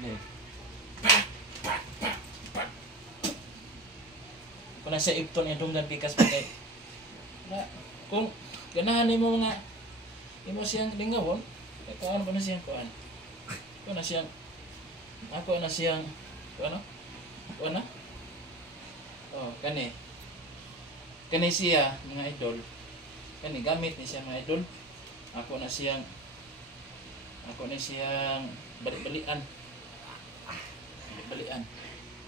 Ni. Kung nasa ipton niya dunggan pikas pa kay na kung ganahan nimo nga imo siyang lingawon kay kuan ba na siyang kuan ko na siyang ako na siyang kuan na oh kani siya mga idol kani gamit ni siya mga idol ako na siyang balik-balian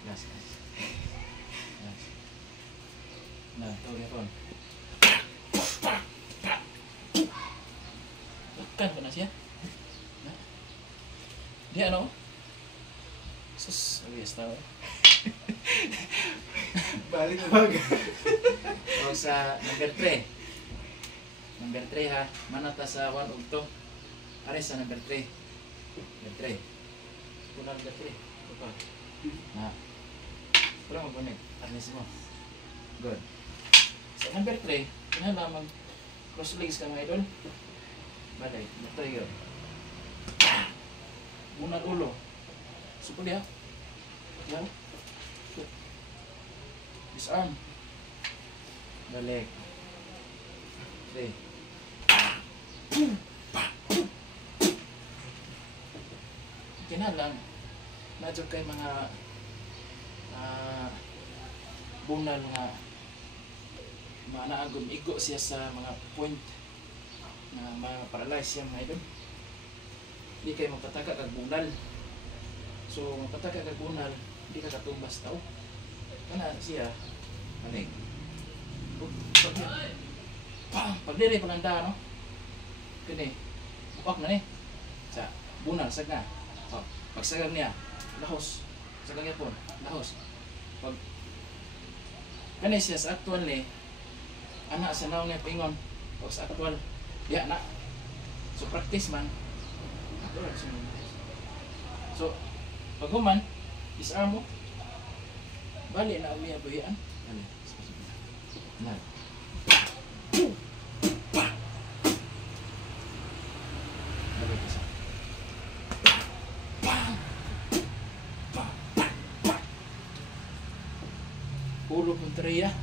yes. Nah, tuh ya kon. Kan ko na siya. Nah. Dia ano? Sus, ayos tao. Balik na bag. O sa number 3. Number 3 ha. Mana ta sa 1 ug 2. Are sa number 3. Number 3. Kuna number 3. Opo. Nah. Kurang mo bonek. Arnis mo. Good. So, number 3, lamang cross legs ka mga idol. Balay, ito yun. Unang ulo. Supul ya. Yan. Disarm. Balik. 3. Kinalang, medyo kay mga bunal nga naagom igo siya sa mga point na mga paralyze siya mga idol. Hindi kayo magpataka kag bunal. So magpataka kag bunal, hindi ka katumbas tao. Kana siya manig. Pag diri panganda no. Kini. Bupak na ni. Sa bunal sagna. Pag sagag niya, lahos. Sagag yapon, lahos. Pag kani siya sa actual ni anak sa naong nga pingon o sa actual ya na so practice man so pag human disarm mo bali na umiya buhian na ulo kontraya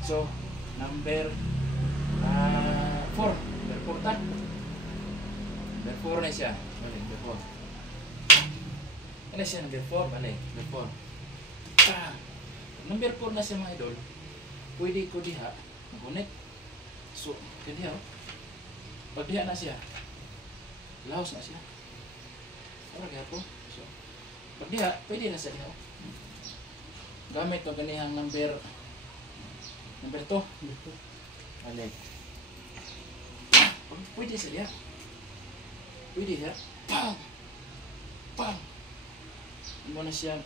so number 4 number 4 ta number 4 na siya balik number 4 ano siya number 4 balik number 4 number 4 na siya mga idol pwede ko diha mag-connect so kadiha pag diha na siya lahos na siya para kaya po so pag diha pwede na siya diha gamit ko ganihang number 2 balik pwede siya pwede siya pang mo na siya